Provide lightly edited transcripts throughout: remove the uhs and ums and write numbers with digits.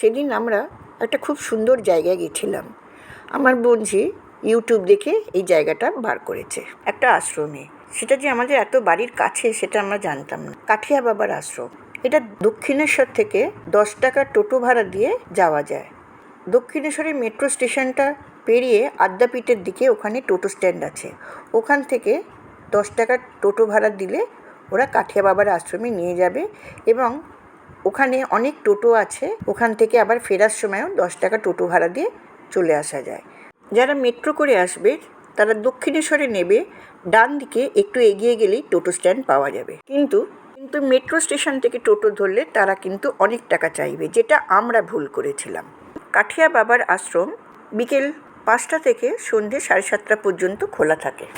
সেদিন আমরা একটা খুব সুন্দর জায়গায় গেছিলাম। আমার বোনঝি ইউটিউব দেখে এই জায়গাটা বার করেছে, একটা আশ্রমে। সেটা যে আমাদের এত বাড়ির কাছে সেটা আমরা জানতাম না। কাঠিয়া বাবার আশ্রম। এটা দক্ষিণেশ্বর থেকে 10 টাকা টোটো ভাড়া দিয়ে যাওয়া যায়। দক্ষিণেশ্বরের মেট্রো স্টেশনটা পেরিয়ে আদ্যাপীঠের দিকে ওখানে টোটো স্ট্যান্ড আছে। ওখান থেকে 10 টাকা টোটো ভাড়া দিলে ওরা কাঠিয়া বাবার আশ্রমে নিয়ে যাবে, এবং ওখানে অনেক টোটো আছে। ওখান থেকে আবার ফেরার সময়ও 10 টাকা টোটো ভাড়া দিয়ে চলে আসা যায়। যারা মেট্রো করে আসবে তারা দক্ষিণেশ্বরে নেবে, ডান দিকে একটু এগিয়ে গেলেই টোটো স্ট্যান্ড পাওয়া যাবে। কিন্তু মেট্রো স্টেশন থেকে টোটো ধরলে তারা কিন্তু অনেক টাকা চাইবে, যেটা আমরা ভুল করেছিলাম। কাঠিয়া বাবার আশ্রম বিকেল 5টা থেকে সন্ধ্যে 7:30 পর্যন্ত খোলা থাকে।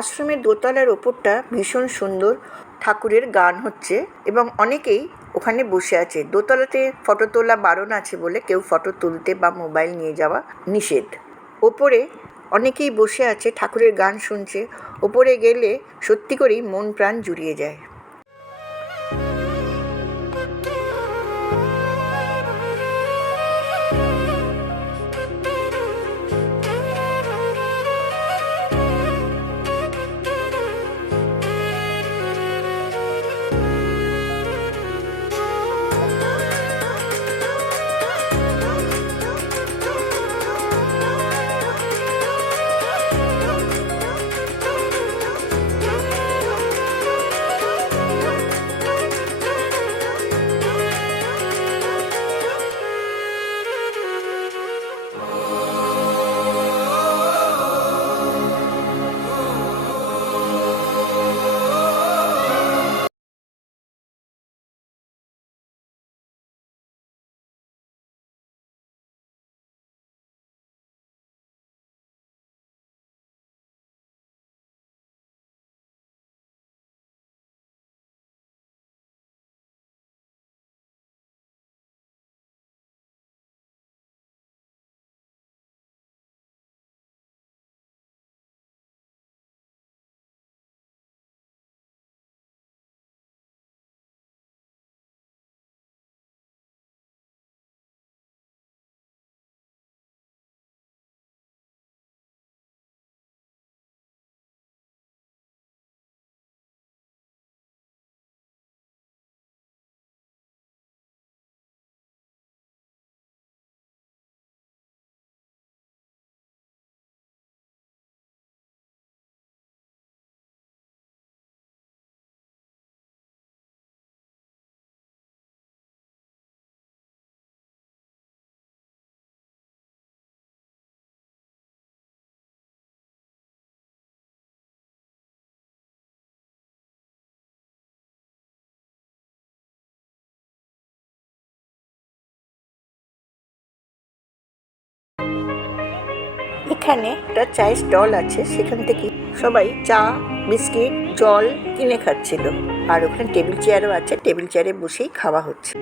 আশ্রমের দোতলার ওপরটা ভীষণ সুন্দর, ঠাকুরের গান হচ্ছে এবং অনেকেই ওখানে বসে আছে। দোতলাতে ফটো তোলা বারণ আছে বলে কেউ ফটো তুলতে বা মোবাইল নিয়ে যাওয়া নিষেধ। ওপরে অনেকেই বসে আছে, ঠাকুরের গান শুনছে। ওপরে গেলে সত্যি করেই মন প্রাণ জুড়িয়ে যায়। এখানে একটা চায়ের স্টল আছে, সেখান থেকে সবাই চা, বিস্কিট, জল কিনে খাচ্ছিল। আর ওখানে টেবিল চেয়ারও আছে, টেবিল চেয়ারে বসেই খাওয়া হচ্ছে।